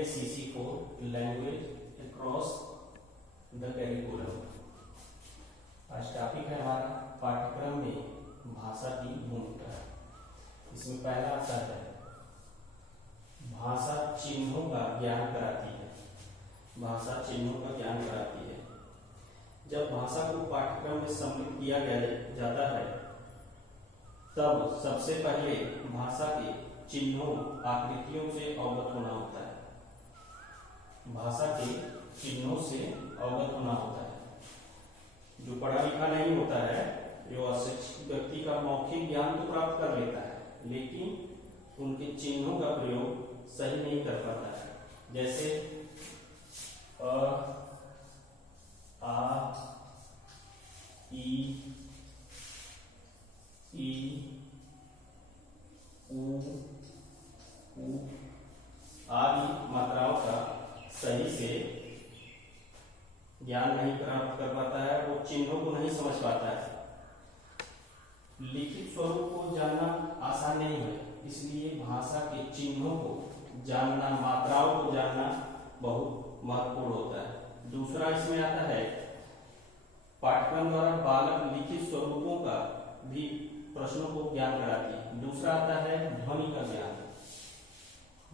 पढ़ेंगे CC4 language across the curriculum. आज topic है हमारा पाठ्यक्रम में भाषा की भूमिका। इसमें पहला आता है भाषा चिन्हों का ज्ञान कराती है। भाषा चिन्हों का ज्ञान कराती है। जब भाषा को पाठ्यक्रम में सम्मिलित किया जाता है तब सबसे पहले भाषा के चिन्हों आकृतियों से अवगत होना होता है। भाषा के चिन्हों से अवगत होना होता है। जो पढ़ा लिखा नहीं होता है, जो अशिक्षित व्यक्ति का मौखिक ज्ञान तो प्राप्त कर लेता है, लेकिन उनके चिन्हों का प्रयोग सही नहीं कर पाता है। जैसे अ, आ, ई, उ आदि मात्राओं का सही से ज्ञान नहीं प्राप्त कर पाता है, वो चिन्हों को नहीं समझ पाता है। लिखित स्वरूप को जानना आसान नहीं है, इसलिए भाषा के चिन्हों को जानना, मात्राओं को जानना बहुत महत्वपूर्ण होता है। दूसरा इसमें आता है पाठ्यक्रम द्वारा बालक लिखित स्वरूपों का भी प्रश्नों को ज्ञान कराती है। दूसरा आता है ध्वनि का ज्ञान।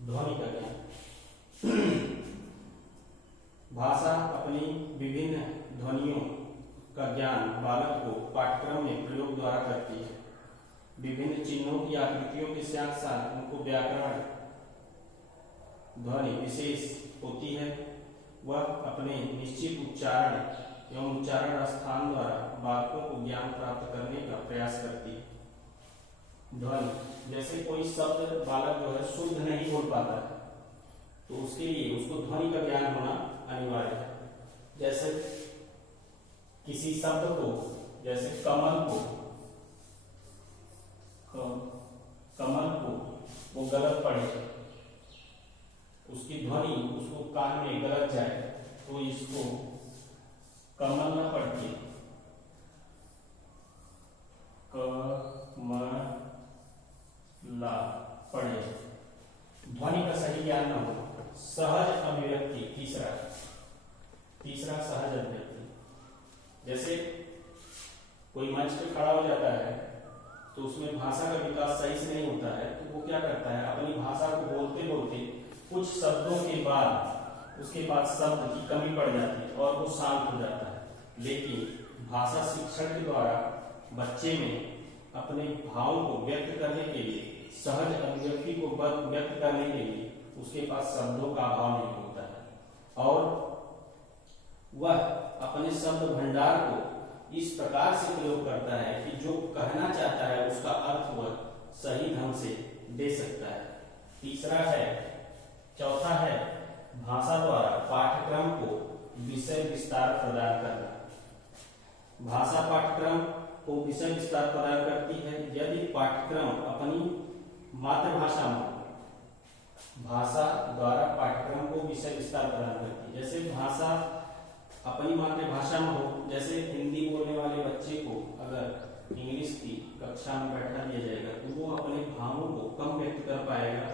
ध्वनि का ज्ञान भाषा अपनी विभिन्न ध्वनियों का ज्ञान बालक को पाठ्यक्रम में प्रयोग द्वारा करती है। विभिन्न चिन्हों की आकृतियों के साथ साथ उनको व्याकरण ध्वनि विशेष होती है। वह अपने निश्चित उच्चारण एवं उच्चारण स्थान द्वारा बालकों को ज्ञान प्राप्त करने का प्रयास करती है। ध्वनि जैसे कोई शब्द बालक जो है शुद्ध नहीं बोल पाता है, तो उसके लिए उसको ध्वनि का ज्ञान होना अनिवार्य है। जैसे किसी शब्द को, जैसे कमल को वो गलत पढ़े, उसकी ध्वनि उसको कान में गलत जाए, तो इसको कमल न पढ़ के कमला पढ़े। ध्वनि का सही ज्ञान न हो। सहज अभिव्यक्ति तीसरा सहज अभिव्यक्ति। जैसे कोई मंच पे खड़ा हो जाता है तो उसमें भाषा का विकास सही से नहीं होता है, तो वो क्या करता है, अपनी भाषा को बोलते बोलते कुछ शब्दों के बाद उसके बाद शब्द की कमी पड़ जाती है और वो शांत हो जाता है। लेकिन भाषा शिक्षण के द्वारा बच्चे में अपने भावों को व्यक्त करने के लिए, सहज अभिव्यक्ति को व्यक्त करने के लिए उसके पास शब्दों का अभाव नहीं होता है और वह अपने शब्द भंडार को इस प्रकार से प्रयोग करता है कि जो कहना चाहता है उसका अर्थ वह सही ढंग से दे सकता है। चौथा है भाषा द्वारा पाठ्यक्रम को विषय विस्तार प्रदान करना। भाषा पाठ्यक्रम को विषय विस्तार प्रदान करती है। यदि पाठ्यक्रम अपनी मातृभाषा में, भाषा द्वारा पाठ्यक्रम को विषय विस्तार प्रदान करती है। जैसे भाषा अपनी मातृभाषा में हो, जैसे हिंदी बोलने वाले बच्चे को अगर इंग्लिश की कक्षा में बैठा दिया जाएगा तो वो अपने भावों को कम व्यक्त कर पाएगा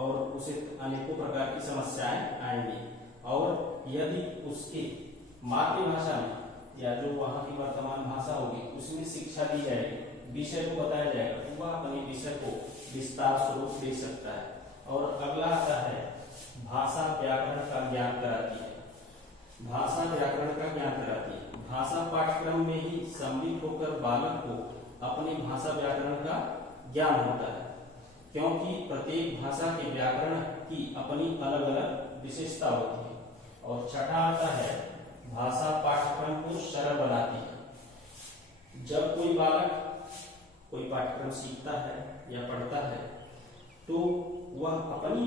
और उसे अनेकों प्रकार की समस्याएं आएंगी। और यदि उसके मातृभाषा में या जो वहाँ की वर्तमान भाषा होगी उसमें शिक्षा दी जाएगी, विषय को बताया जाएगा, तो वह अपने विषय को विस्तार स्वरूप दे सकता है। और अगला आता है भाषा व्याकरण का ज्ञान कराती है। भाषा व्याकरण का ज्ञान कराती है। भाषा पाठ्यक्रम में ही सम्मिलित होकर बालक को अपनी भाषा व्याकरण का ज्ञान होता है, क्योंकि प्रत्येक भाषा के व्याकरण की अपनी अलग अलग विशेषता होती है। और छठा आता है भाषा पाठ्यक्रम को सरल बनाती है। जब कोई बालक कोई पाठ्यक्रम सीखता है या पढ़ता है तो वह अपनी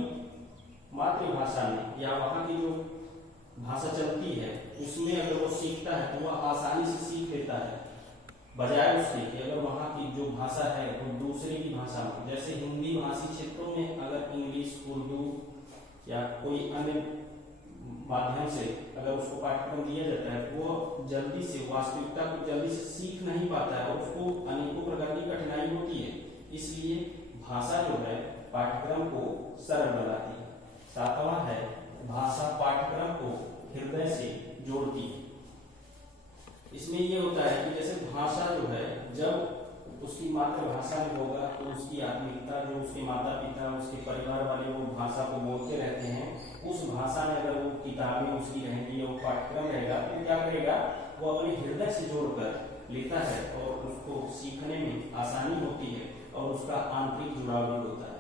मातृभाषा में या वहाँ की जो भाषा चलती है उसमें अगर वो सीखता है तो वह आसानी से सीख लेता है, बजाय उसके कि अगर वहाँ की जो भाषा है वो दूसरे की भाषा में, जैसे हिंदी भाषी क्षेत्रों में अगर इंग्लिश, उर्दू या कोई अन्य माध्यम से अगर उसको पाठ्यक्रम दिया जाता है तो वो जल्दी से वास्तविकता को जल्दी से सीख नहीं पाता है और उसको अनेकों प्रकार की कठिनाई होती है। इसलिए भाषा जो है पाठ्यक्रम को सरल बनाती है। सातवां है भाषा पाठ्यक्रम को हृदय से जोड़ती है। इसमें ये होता है कि जैसे भाषा जो है जब उसकी मातृभाषा में होगा तो उसकी आत्मिकता, जो उसके माता पिता उसके परिवार वाले वो भाषा को बोलते रहते हैं, उस भाषा में अगर वो किताबें उसकी रहेंगी और पाठ्यक्रम रहेगा तो क्या करेगा, वो अपने हृदय से जोड़कर लेता है और उसको सीखने में आसानी होती है और उसका आंतरिक जुड़ाव भी होता है।